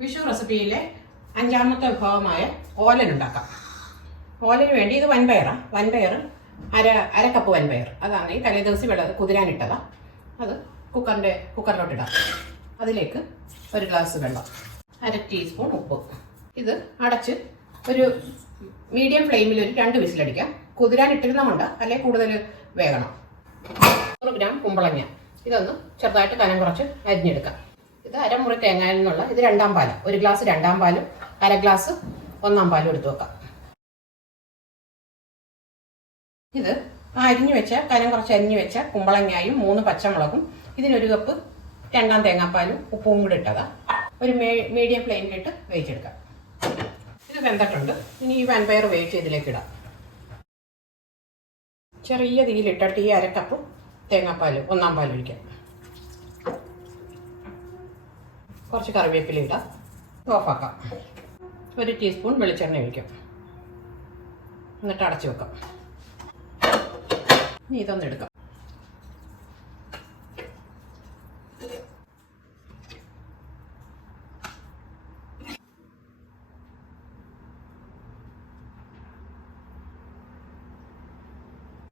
വിഷു റെസിപ്പിയിലെ അഞ്ചാമത്തെ വിഭവമായ ഓലൻ ഉണ്ടാക്കാം. ഓലന് വേണ്ടി ഇത് വൻപയറാണ്. വൻപയർ അര കപ്പ് വൻപയർ. അതാണ് ഈ തലേ ദിവസം കുതിരാനിട്ടതാണ്. അത് കുക്കറിലോട്ടിടാം. അതിലേക്ക് ഒരു ഗ്ലാസ് വെള്ളം, അര ടീസ്പൂൺ ഉപ്പ്. ഇത് അടച്ച് ഒരു മീഡിയം ഫ്ലെയിമിൽ ഒരു 2 വിസിലടിക്കാം. കുതിരാനിട്ടിരുന്നതുകൊണ്ട് അല്ലെങ്കിൽ കൂടുതൽ വേകണം. 100 ഗ്രാം കുമ്പളങ്ങ ഇതൊന്ന് ചെറുതായിട്ട് കനം കുറച്ച് അരിഞ്ഞെടുക്കാം. ഇത് അരമുറി തേങ്ങയിൽ നിന്നുള്ള ഇത് 2-ാം പാല്. 1 ഗ്ലാസ് 2-ാം പാലും 1/2 ഗ്ലാസ് 1-ാം പാലും എടുത്തു വെക്കാം. ഇത് അരിഞ്ഞു വെച്ച കനം കുറച്ച് അരിഞ്ഞു വെച്ച കുമ്പളങ്ങായും 3 പച്ചമുളകും ഇതിനൊരു കപ്പ് 2-ാം തേങ്ങാപ്പാലും ഉപ്പും കൂടി ഇട്ടതാ. ഒരു മീഡിയം ഫ്ലെയിമിലിട്ട് വേവിച്ചെടുക്കാം. ഇത് വെന്തിട്ടുണ്ട്. ഇനി ഈ വൻപയർ വേവിച്ച് ഇതിലേക്ക് ഇടാം. ചെറിയ തീയിലിട്ടിട്ട് ഈ 1/2 കപ്പ് തേങ്ങാപ്പാലും 1-ാം പാലും ഒഴിക്കാം. കുറച്ച് കറിവേപ്പില ഇടാം. ഓഫാക്കാം. 1 ടീസ്പൂൺ വെളിച്ചെണ്ണ ഒഴിക്കാം. എന്നിട്ട് അടച്ചു വെക്കാം. ഇനി ഇതൊന്ന് എടുക്കാം.